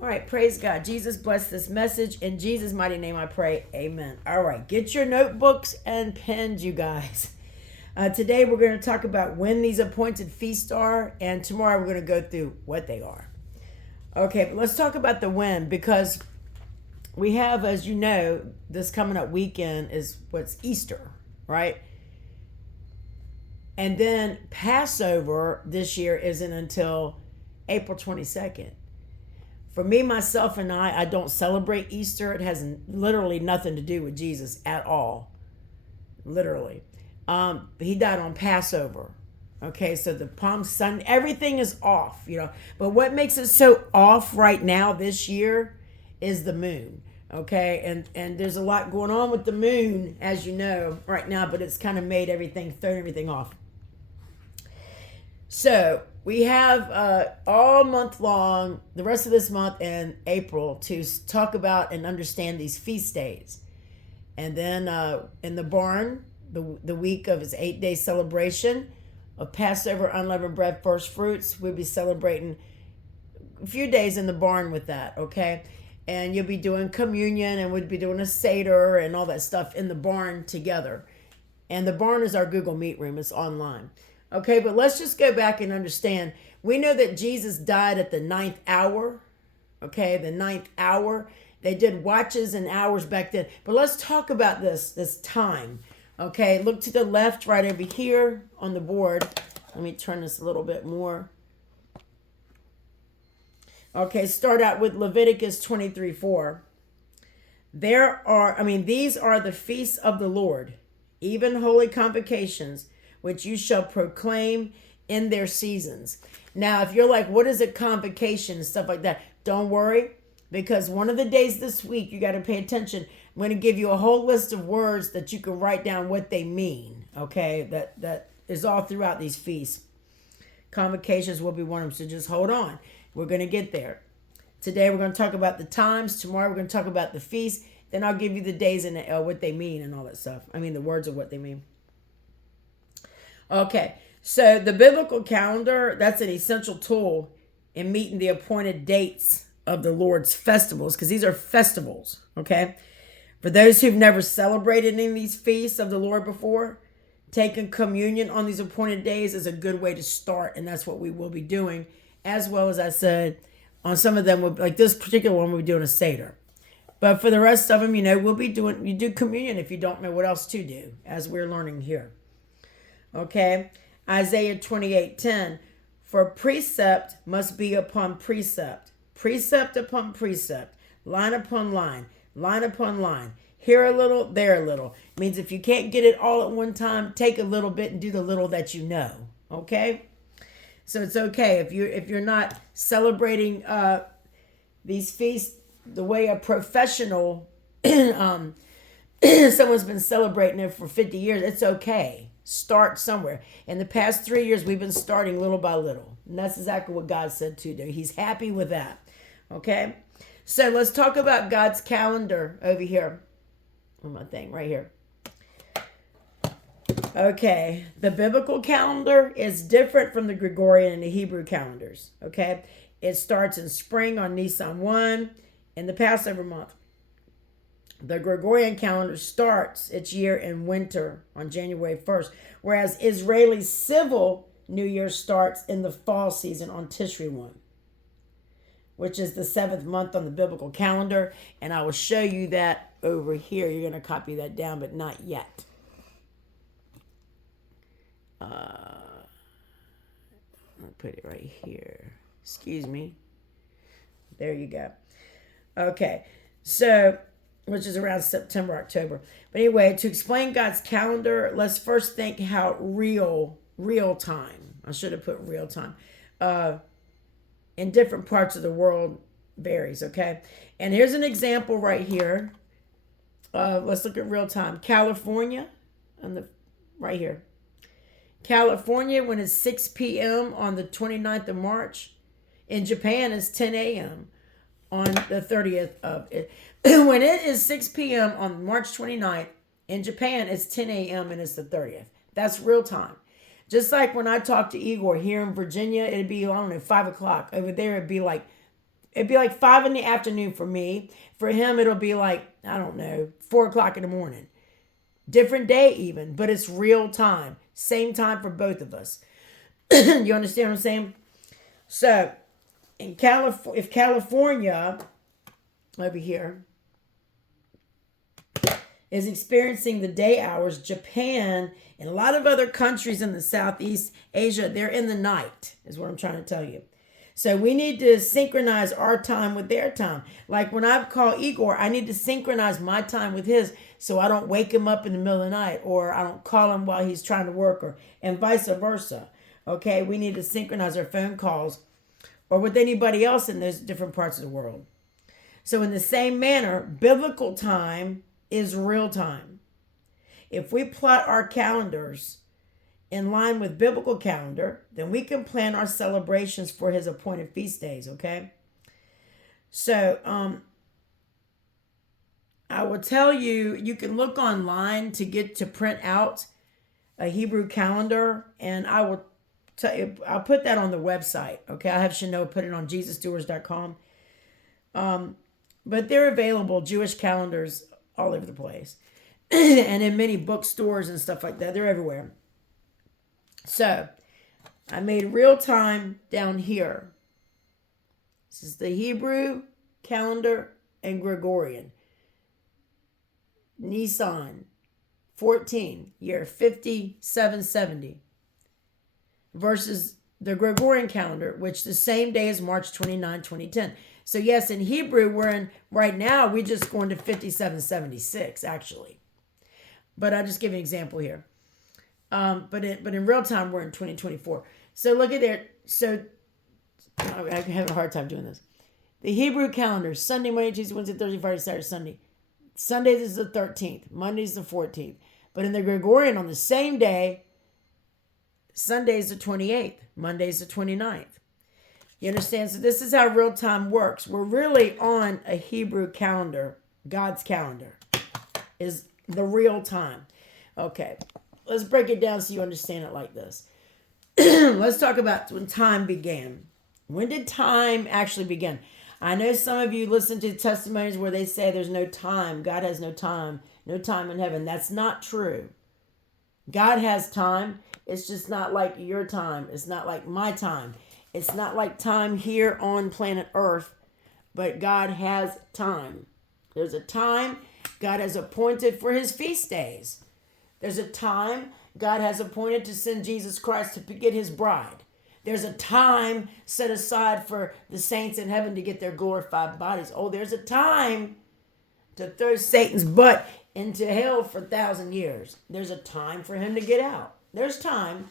All right, praise God. Jesus bless this message. In Jesus' mighty name I pray. Amen. All right, get your notebooks and pens, you guys. Today we're going to talk about when these appointed feasts are, and tomorrow we're going to go through what they are. Okay, but let's talk about the when, because we have, as you know, this coming up weekend is what's Easter, right? And then Passover this year isn't until April 22nd. For me, myself, and I don't celebrate Easter. It has literally nothing to do with Jesus at all. Literally. He died on Passover. Okay, so the Palm Sunday, everything is off, But what makes it so off right now this year is the moon. Okay, and there's a lot going on with the moon, as you know, right now, but it's kind of made thrown everything off. So we have all month long, the rest of this month and April, to talk about and understand these feast days. And then in the barn, the week of his 8-day celebration of Passover, unleavened bread, first fruits, we'll be celebrating a few days in the barn with that, okay? And you'll be doing communion, and we'll be doing a Seder and all that stuff in the barn together. And the barn is our Google Meet room. It's online. Okay, but let's just go back and understand. We know that Jesus died at the 9th hour. Okay, the 9th hour. They did watches and hours back then. But let's talk about this time. Okay, look to the left right over here on the board. Let me turn this a little bit more. Okay, start out with Leviticus 23:4. These are the feasts of the Lord, even holy convocations, which you shall proclaim in their seasons. Now, if you're like, what is a convocation and stuff like that? Don't worry, because one of the days this week, you got to pay attention. I'm going to give you a whole list of words that you can write down what they mean, okay? That is all throughout these feasts. Convocations will be one of them, so just hold on. We're going to get there. Today, we're going to talk about the times. Tomorrow, we're going to talk about the feast. Then I'll give you the days and what they mean and all that stuff. The words of what they mean. Okay, so the biblical calendar, that's an essential tool in meeting the appointed dates of the Lord's festivals, because these are festivals, okay? For those who've never celebrated any of these feasts of the Lord before, taking communion on these appointed days is a good way to start, and that's what we will be doing, as well as I said, on some of them, like this particular one, we'll be doing a Seder. But for the rest of them, you do communion if you don't know what else to do, as we're learning here. Okay, Isaiah 28:10. For precept must be upon precept, precept upon precept, line upon line, line upon line. Here a little, there a little. It means if you can't get it all at one time, take a little bit and do the little that you know. Okay, so it's okay if you're not celebrating these feasts the way a professional someone's been celebrating it for 50 years. It's okay. Start somewhere. In the past 3 years, we've been starting little by little. And that's exactly what God said to do. He's happy with that. Okay? So let's talk about God's calendar over here. On my thing right here. Okay. The biblical calendar is different from the Gregorian and the Hebrew calendars. Okay? It starts in spring on Nisan 1 in the Passover month. The Gregorian calendar starts its year in winter on January 1st, whereas Israeli civil New Year starts in the fall season on Tishri 1, which is the 7th month on the biblical calendar. And I will show you that over here. You're going to copy that down, but not yet. I'll put it right here. Excuse me. There you go. Okay, so which is around September, October. But anyway, to explain God's calendar, let's first think how real time. I should have put real time. In different parts of the world varies, okay? And here's an example right here. Let's look at real time. California, right here. California, when it's 6 p.m. on the 29th of March. In Japan, it's 10 a.m. on the 30th of it. When it is 6 p.m. on March 29th, in Japan, it's 10 a.m. and it's the 30th. That's real time. Just like when I talk to Igor here in Virginia, it'd be, 5 o'clock. Over there, it'd be like It'd be like 5 in the afternoon for me. For him, it'll be like, I don't know, 4 o'clock in the morning. Different day even, but it's real time. Same time for both of us. You understand what I'm saying? So, if California over here is experiencing the day hours, Japan and a lot of other countries in the Southeast Asia, they're in the night, is what I'm trying to tell you. So we need to synchronize our time with their time. Like when I call Igor, I need to synchronize my time with his so I don't wake him up in the middle of the night, or I don't call him while he's trying to work, or and vice versa. Okay, we need to synchronize our phone calls or with anybody else in those different parts of the world. So in the same manner, biblical time is real time. If we plot our calendars in line with biblical calendar, then we can plan our celebrations for his appointed feast days, okay? So I will tell you, you can look online to print out a Hebrew calendar, and I will tell you, I'll put that on the website, okay? I have Chanel put it on JesusDoers.com. But they're available, Jewish calendars, all over the place. And in many bookstores and stuff like that. They're everywhere. So, I made real time down here. This is the Hebrew calendar and Gregorian. Nisan 14, year 5770. Versus the Gregorian calendar, which the same day is March 29, 2010. So yes, in Hebrew, right now, we're just going to 5776, actually. But I'll just give you an example here. But in real time, we're in 2024. So look at there. So I have a hard time doing this. The Hebrew calendar, Sunday, Monday, Tuesday, Wednesday, Thursday, Friday, Saturday, Sunday. Sunday is the 13th. Monday is the 14th. But in the Gregorian, on the same day, Sunday is the 28th. Monday is the 29th. You understand? So this is how real time works. We're really on a Hebrew calendar. God's calendar is the real time. Okay, let's break it down so you understand it like this. Let's talk about when time began. When did time actually begin? I know some of you listen to testimonies where they say there's no time. God has no time in heaven. That's not true. God has time. It's just not like your time. It's not like my time. It's not like time here on planet Earth, but God has time. There's a time God has appointed for his feast days. There's a time God has appointed to send Jesus Christ to get his bride. There's a time set aside for the saints in heaven to get their glorified bodies. Oh, there's a time to throw Satan's butt into hell for 1,000 years. There's a time for him to get out. There's time.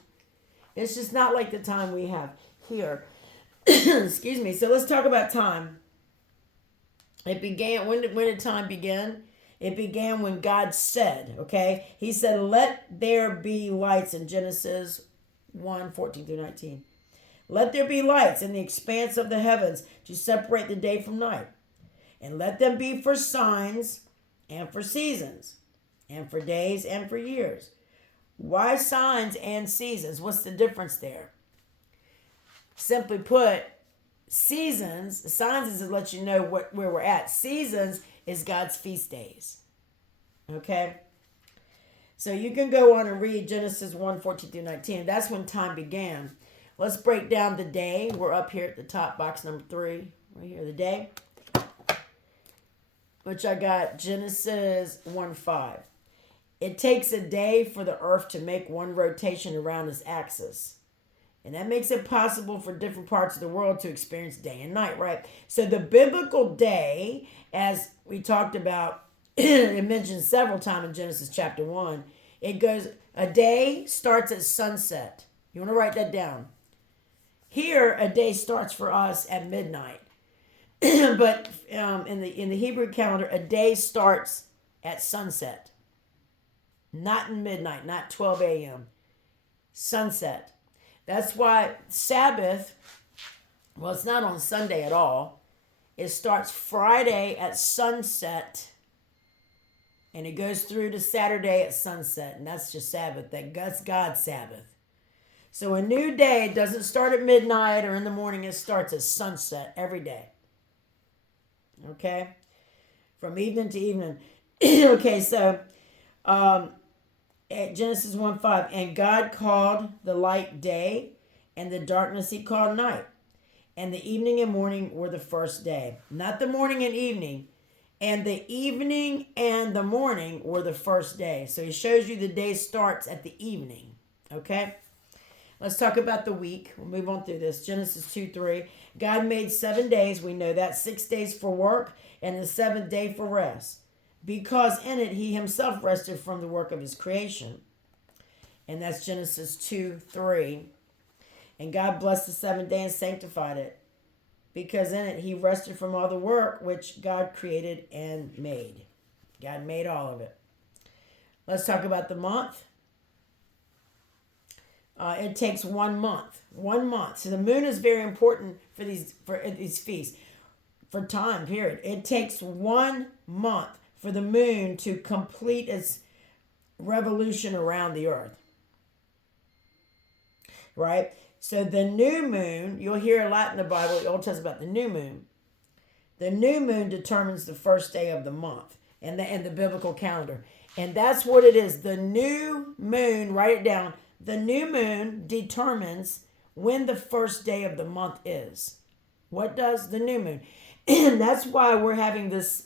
It's just not like the time we have here. Excuse me. So let's talk about time. It began, when did time begin? It began when God said, okay? He said, let there be lights in Genesis 1:14 through 19. Let there be lights in the expanse of the heavens to separate the day from night. And let them be for signs and for seasons and for days and for years. Why signs and seasons? What's the difference there? Simply put, seasons, signs is to let you know where we're at. Seasons is God's feast days. Okay? So you can go on and read Genesis 1:14 through 19. That's when time began. Let's break down the day. We're up here at the top, box number 3. Right here, the day. Which I got Genesis 1:5. It takes a day for the earth to make one rotation around its axis. And that makes it possible for different parts of the world to experience day and night, right? So the biblical day, as we talked about, it mentioned several times in Genesis chapter 1, it goes, a day starts at sunset. You want to write that down. Here, a day starts for us at midnight. But in the Hebrew calendar, a day starts at sunset. Not in midnight, not 12 a.m. Sunset. That's why Sabbath, well, it's not on Sunday at all. It starts Friday at sunset, and it goes through to Saturday at sunset, and that's just Sabbath. That's God's Sabbath. So a new day doesn't start at midnight or in the morning. It starts at sunset every day. Okay? From evening to evening. Okay, so at Genesis 1:5, and God called the light day, and the darkness he called night. And the evening and morning were the first day. Not the morning and evening. And the evening and the morning were the first day. So he shows you the day starts at the evening. Okay? Let's talk about the week. We'll move on through this. Genesis 2:3. God made 7 days. We know that. 6 days for work and the seventh day for rest. Because in it he himself rested from the work of his creation. And that's Genesis 2:3. And God blessed the seventh day and sanctified it, because in it he rested from all the work which God created and made. God made all of it. Let's talk about the month. It takes 1 month. 1 month. So the moon is very important for these feasts. For time, period. It takes 1 month for the moon to complete its revolution around the earth. Right? So the new moon, you'll hear a lot in the Bible, the Old Testament, about the new moon. The new moon determines the first day of the month and the biblical calendar. And that's what it is. The new moon, write it down. The new moon determines when the first day of the month is. What does the new moon? And that's why we're having this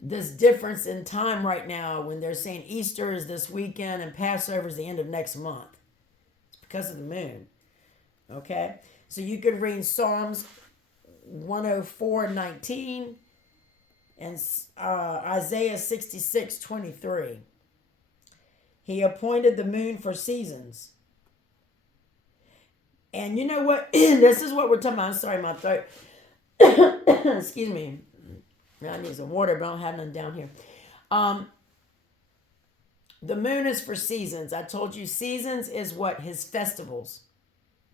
difference in time right now when they're saying Easter is this weekend and Passover is the end of next month. Because of the moon. Okay? So you could read Psalms 104:19 and Isaiah 66:23. He appointed the moon for seasons. And you know what? This is what we're talking about. I'm sorry, my throat. Excuse me. I need some water, but I don't have none down here. The moon is for seasons. I told you seasons is what? His festivals.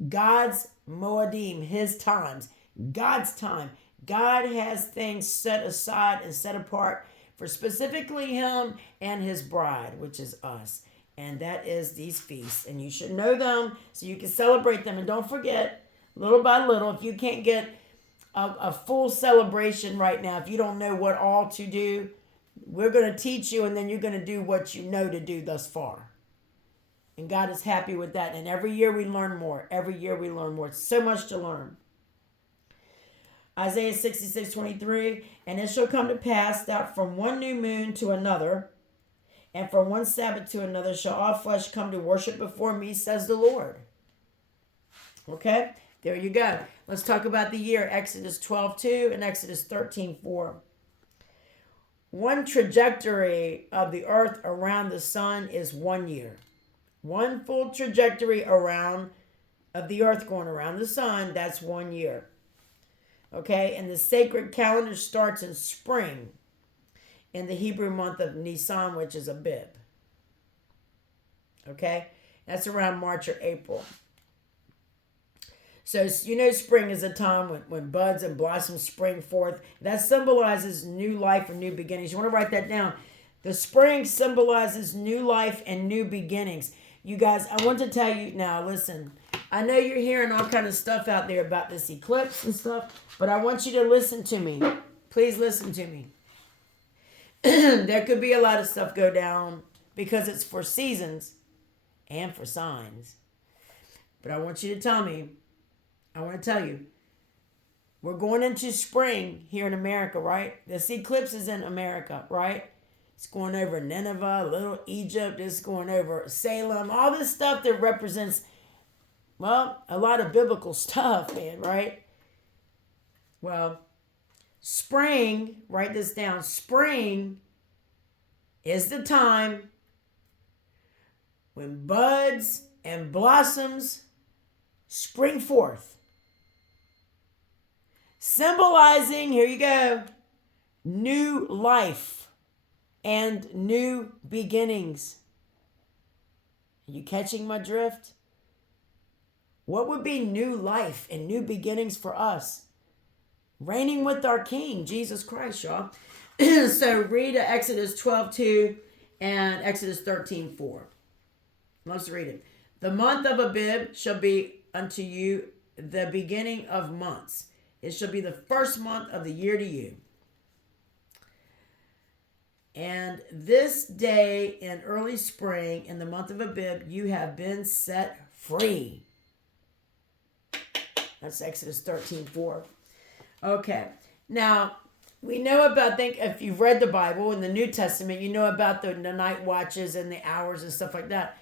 God's Moedim, his times. God's time. God has things set aside and set apart for specifically him and his bride, which is us. And that is these feasts. And you should know them so you can celebrate them. And don't forget, little by little, if you can't get a full celebration right now, if you don't know what all to do, we're going to teach you, and then you're going to do what you know to do thus far. And God is happy with that. And every year we learn more. Every year we learn more. It's so much to learn. Isaiah 66:23, and it shall come to pass that from one new moon to another, and from one Sabbath to another, shall all flesh come to worship before me, says the Lord. Okay? There you go. Let's talk about the year. Exodus 12:2 and Exodus 13:4. One trajectory of the earth around the sun is 1 year. One full trajectory around of the earth going around the sun, that's 1 year. Okay, and the sacred calendar starts in spring in the Hebrew month of Nisan, which is Abib. Okay, that's around March or April. So, you know, spring is a time when buds and blossoms spring forth. That symbolizes new life and new beginnings. You want to write that down. The spring symbolizes new life and new beginnings. You guys, I want to tell you now, listen, I know you're hearing all kind of stuff out there about this eclipse and stuff, but I want you to listen to me. Please listen to me. There could be a lot of stuff go down because it's for seasons and for signs. But I want you to tell me, I want to tell you, we're going into spring here in America, right? This eclipse is in America, right? It's going over Nineveh, Little Egypt. It's going over Salem. All this stuff that represents, well, a lot of biblical stuff, man, right? Well, spring, write this down. Spring is the time when buds and blossoms spring forth. Symbolizing, here you go, new life and new beginnings. Are you catching my drift? What would be new life and new beginnings for us? Reigning with our King, Jesus Christ, y'all. So read Exodus 12:2 and Exodus 13:4. Let's read it. The month of Abib shall be unto you the beginning of months. It shall be the first month of the year to you. And this day in early spring, in the month of Abib, you have been set free. That's Exodus 13:4. Okay. Now, we know about, I think if you've read the Bible in the New Testament, you know about the night watches and the hours and stuff like that.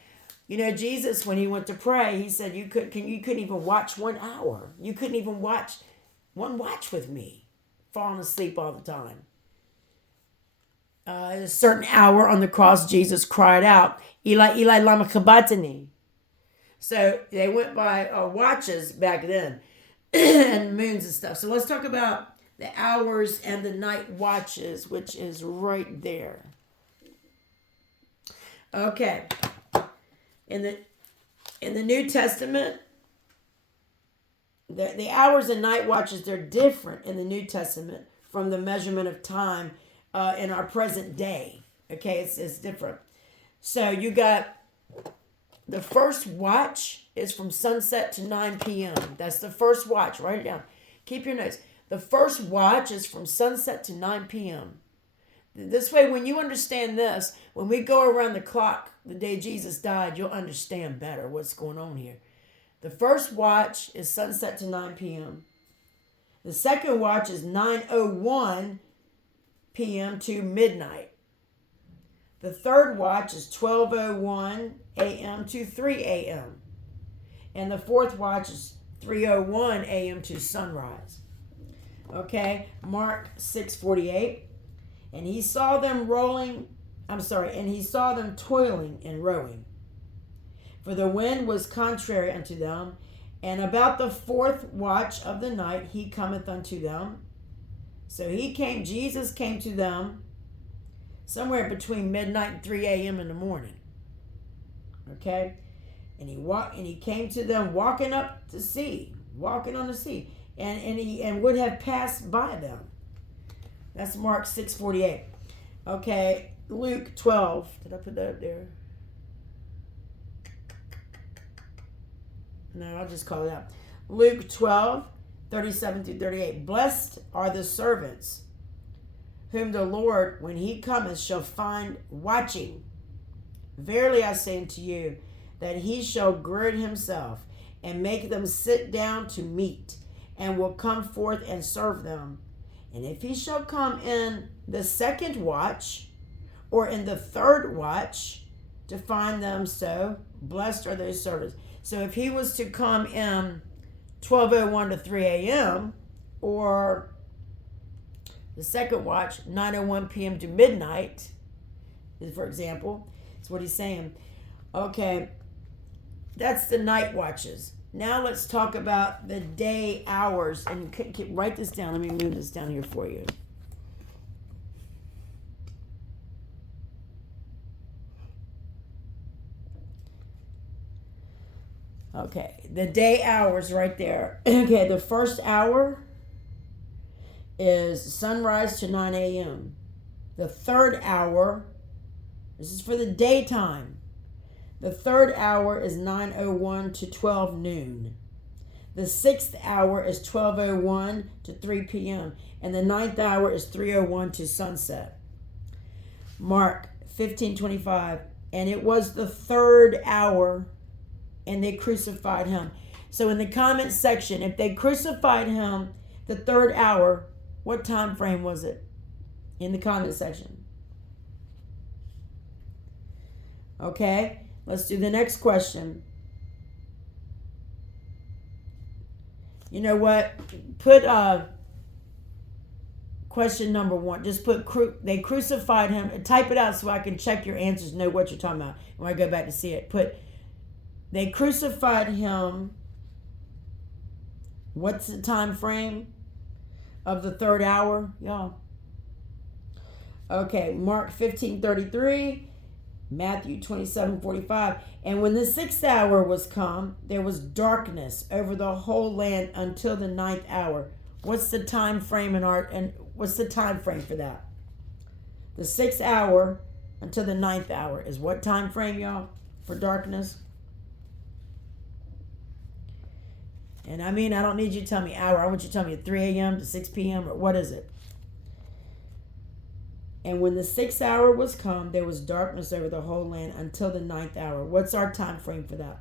You know, Jesus, when he went to pray, he said you couldn't even watch 1 hour. You couldn't even watch one watch with me, falling asleep all the time. At a certain hour on the cross, Jesus cried out, Eli, Eli, lama sabachthani. So they went by watches back then and moons and stuff. So let's talk about the hours and the night watches, which is right there. Okay. In the New Testament, the hours and night watches, they're different in the New Testament from the measurement of time in our present day. Okay, it's different. So you got the first watch is from sunset to 9 p.m. That's the first watch. Write it down. Keep your notes. The first watch is from sunset to 9 p.m. This way, when you understand this, when we go around the clock the day Jesus died, you'll understand better what's going on here. The first watch is sunset to 9 p.m. The second watch is 9:01 p.m. to midnight. The third watch is 12:01 a.m. to 3 a.m. And the fourth watch is 3:01 a.m. to sunrise. Okay, Mark 6:48. And he saw them toiling and rowing. For the wind was contrary unto them. And about the fourth watch of the night he cometh unto them. So Jesus came to them somewhere between midnight and 3 a.m. in the morning. Okay? And he came to them walking on the sea, and would have passed by them. That's Mark 6:48. Okay, Luke 12. Did I put that up there? No, I'll just call it out. Luke 12:37-38. Blessed are the servants whom the Lord, when he cometh, shall find watching. Verily I say unto you, that he shall gird himself and make them sit down to meat, and will come forth and serve them. And if he shall come in the second watch, or in the third watch, to find them so, blessed are those servants. So if he was to come in 12:01 to 3 a.m., or the second watch, 9:01 p.m. to midnight, for example, that's what he's saying. Okay, that's the night watches. Now let's talk about the day hours. And write this down. Let me move this down here for you. Okay, the day hours right there. Okay, the first hour is sunrise to 9 a.m. The third hour, this is for the daytime. The third hour is 9:01 to 12 noon. The sixth hour is 12:01 to 3 p.m. And the ninth hour is 3:01 to sunset. Mark 15:25. And it was the third hour, and they crucified him. So in the comment section, if they crucified him the third hour, what time frame was it? In the comment section. Okay, let's do the next question. You know what? Put question number 1. Just put they crucified him. Type it out so I can check your answers, know what you're talking about when I go back to see it. Put they crucified him. What's the time frame of the third hour, y'all? Okay, Mark 15:33, Matthew 27:45. And when the sixth hour was come, there was darkness over the whole land until the ninth hour. What's the time frame and what's the time frame for that? The sixth hour until the ninth hour is what time frame, y'all, for darkness? And I mean, I don't need you to tell me hour. I want you to tell me at 3 a.m. to 6 p.m. or what is it? And when the 6th hour was come, there was darkness over the whole land until the 9th hour. What's our time frame for that?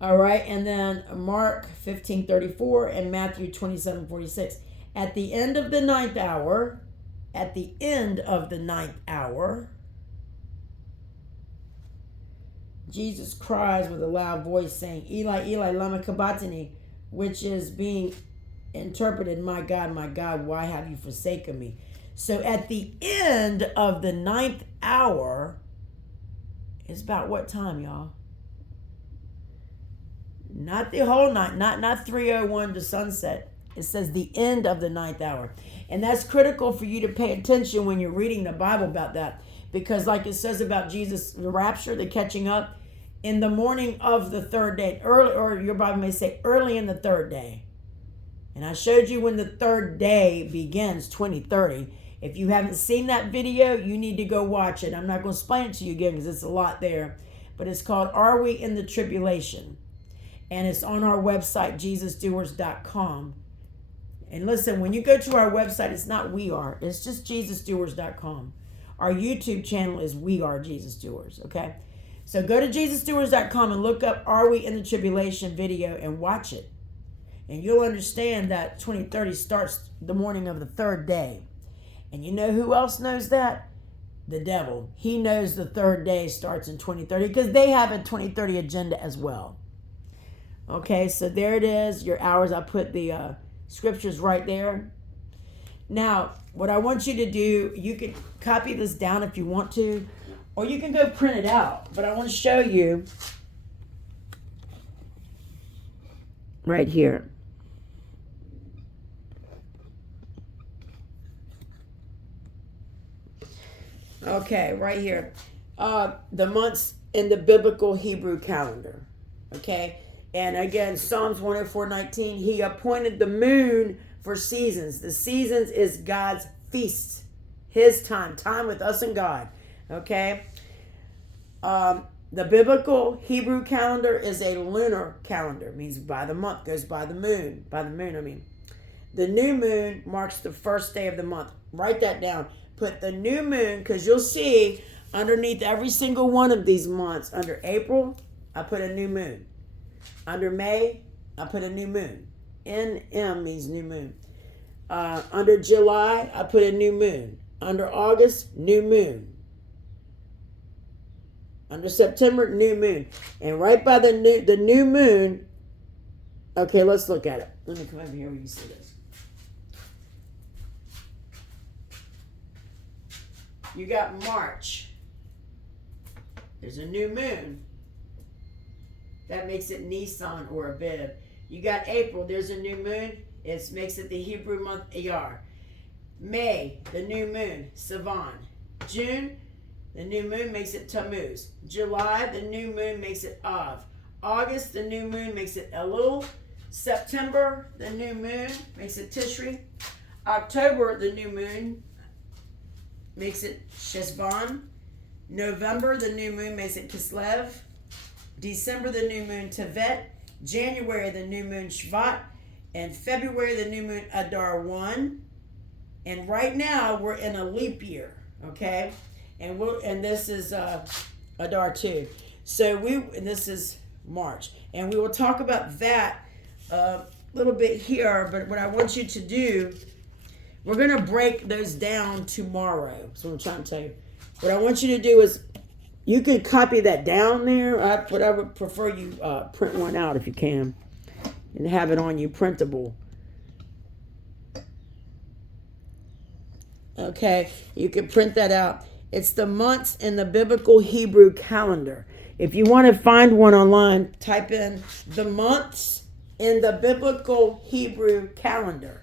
All right, and then Mark 15:34 and Matthew 27:46. At the end of the 9th hour, Jesus cries with a loud voice saying, Eli, Eli, lama sabachthani, which is being interpreted, my God, why have you forsaken me? So at the end of the 9th hour is about what time, y'all? Not the whole night, not 3:01 to sunset. It says the end of the 9th hour. And that's critical for you to pay attention when you're reading the Bible about that. Because like it says about Jesus, the rapture, the catching up, in the morning of the 3rd day, early, or your Bible may say early in the 3rd day. And I showed you when the 3rd day begins, 2030. If you haven't seen that video, you need to go watch it. I'm not going to explain it to you again because it's a lot there. But it's called Are We in the Tribulation? And it's on our website, JesusDoers.com. And listen, when you go to our website, it's not We Are. It's just JesusDoers.com. Our YouTube channel is We Are Jesus Doers, okay? So go to JesusDoers.com and look up Are We in the Tribulation video and watch it. And you'll understand that 2030 starts the morning of the 3rd day. And you know who else knows that? The devil. He knows the 3rd day starts in 2030 because they have a 2030 agenda as well. Okay, so there it is, your hours. I put the scriptures right there. Now, what I want you to do, you can copy this down if you want to, or you can go print it out. But I want to show you right here. Okay, right here. The months in the biblical Hebrew calendar. Okay. And again, Psalms 104:19, he appointed the moon for seasons. The seasons is God's feasts, his time with us and God. Okay. The biblical Hebrew calendar is a lunar calendar. It means by the month, goes by the moon. The new moon marks the 1st day of the month. Write that down. Put the new moon, because you'll see underneath every single one of these months, under April, I put a new moon. Under May, I put a new moon. NM means new moon. Under July, I put a new moon. Under August, new moon. Under September, new moon. And right by the new moon, okay, let's look at it. Let me come over here where you see this. You got March. There's a new moon. That makes it Nisan or Abib. You got April. There's a new moon. It makes it the Hebrew month Iyar. May, the new moon, Sivan. June, the new moon makes it Tammuz. July, the new moon makes it Av. August, the new moon makes it Elul. September, the new moon makes it Tishri. October, the new moon makes it Sheshvan. November, the new moon makes it Kislev. December, the new moon Tevet. January, the new moon Shvat. And February, the new moon Adar 1. And right now, we're in a leap year, okay? And this is Adar 2. And this is March. And we will talk about that a little bit here, but what I want you to do, we're going to break those down tomorrow. That's what I'm trying to tell you. What I want you to do is, you can copy that down there. But I would prefer you print one out if you can and have it on you printable. Okay, you can print that out. It's the months in the biblical Hebrew calendar. If you want to find one online, type in the months in the biblical Hebrew calendar.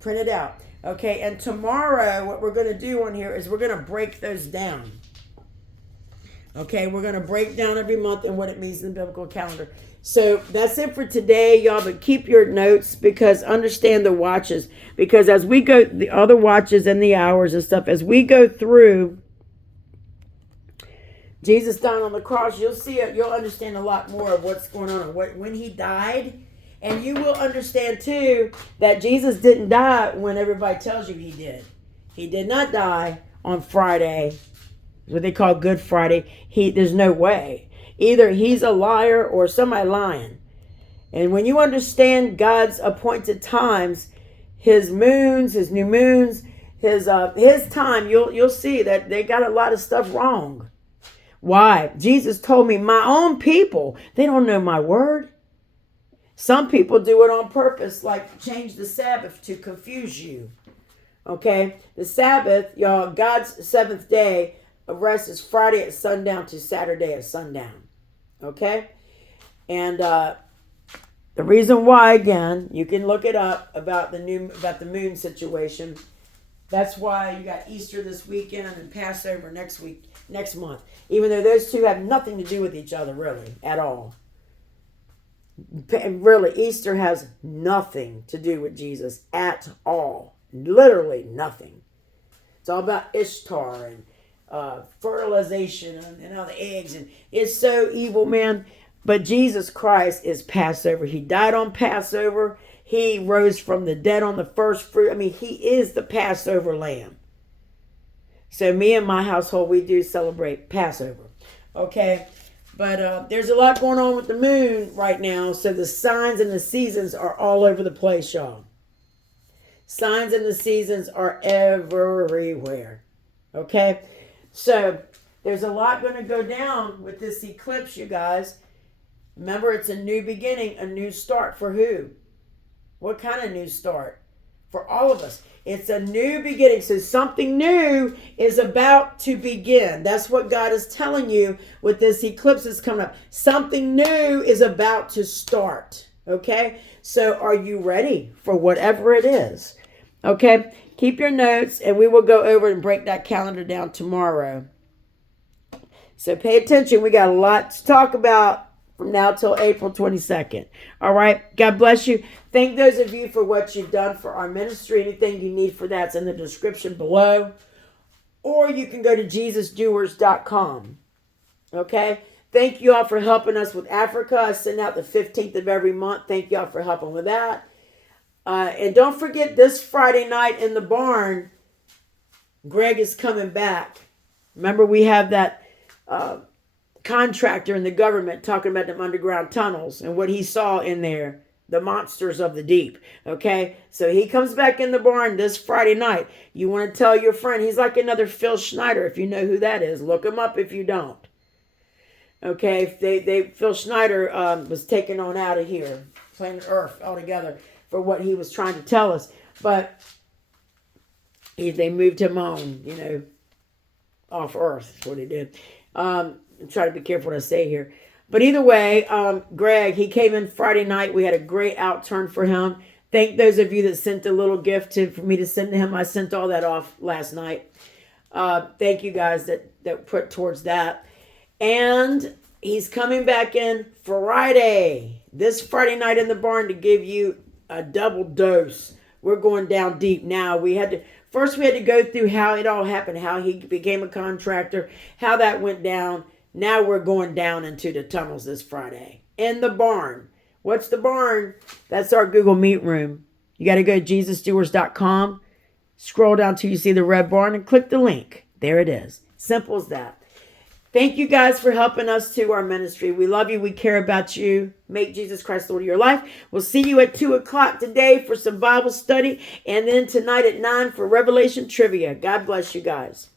Print it out. Okay, and tomorrow what we're going to do on here is we're going to break those down. Okay, we're going to break down every month and what it means in the biblical calendar. So that's it for today, y'all. But keep your notes, because understand the watches. Because as we go, the other watches and the hours and stuff, as we go through Jesus dying on the cross, you'll see it. You'll understand a lot more of what's going on and when he died. And you will understand too that Jesus didn't die when everybody tells you he did. He did not die on Friday, what they call Good Friday. There's no way. Either he's a liar or somebody lying. And when you understand God's appointed times, his moons, his new moons, his time, you'll see that they got a lot of stuff wrong. Why? Jesus told me, my own people, they don't know my word. Some people do it on purpose, like change the Sabbath to confuse you. Okay? The Sabbath, y'all, God's seventh day of rest is Friday at sundown to Saturday at sundown. Okay? And the reason why, again, you can look it up about the moon situation. That's why you got Easter this weekend and Passover next month. Even though those two have nothing to do with each other, really, at all. Really, Easter has nothing to do with Jesus at all. Literally nothing. It's all about Ishtar and fertilization and all the eggs. And it's so evil, man. But Jesus Christ is Passover. He died on Passover. He rose from the dead on the first fruit. I mean, he is the Passover lamb. So me and my household, we do celebrate Passover. Okay? But there's a lot going on with the moon right now. So the signs and the seasons are all over the place, y'all. Signs and the seasons are everywhere. Okay? So there's a lot going to go down with this eclipse, you guys. Remember, it's a new beginning, a new start for who? What kind of new start? For all of us. It's a new beginning. So something new is about to begin. That's what God is telling you with this eclipse that's coming up. Something new is about to start. Okay? So are you ready for whatever it is? Okay? Keep your notes and we will go over and break that calendar down tomorrow. So pay attention. We got a lot to talk about from now till April 22nd. All right. God bless you. Thank those of you for what you've done for our ministry. Anything you need for that's in the description below. Or you can go to JesusDoers.com. Okay. Thank you all for helping us with Africa. I send out the 15th of every month. Thank you all for helping with that. And don't forget this Friday night in the barn, Greg is coming back. Remember, we have that contractor in the government talking about them underground tunnels and what he saw in there, the monsters of the deep. Okay, so he comes back in the barn this Friday night. You want to tell your friend, he's like another Phil Schneider. If you know who that is, look him up if you don't. Okay, Phil Schneider was taken on out of here, planet Earth altogether, for what he was trying to tell us. But they moved him on, off Earth. That's what he did. Try to be careful what I say here. But either way, Greg, he came in Friday night. We had a great outturn for him. Thank those of you that sent a little gift for me to send to him. I sent all that off last night. Thank you guys that put towards that. And he's coming back in Friday. This Friday night in the barn to give you a double dose. We're going down deep now. First we had to go through how it all happened, how he became a contractor, how that went down. Now we're going down into the tunnels this Friday. In the barn. What's the barn? That's our Google Meet room. You got to go to JesusDoers.com. Scroll down till you see the red barn and click the link. There it is. Simple as that. Thank you guys for helping us to our ministry. We love you. We care about you. Make Jesus Christ Lord of your life. We'll see you at 2 o'clock today for some Bible study. And then tonight at 9 for Revelation Trivia. God bless you guys.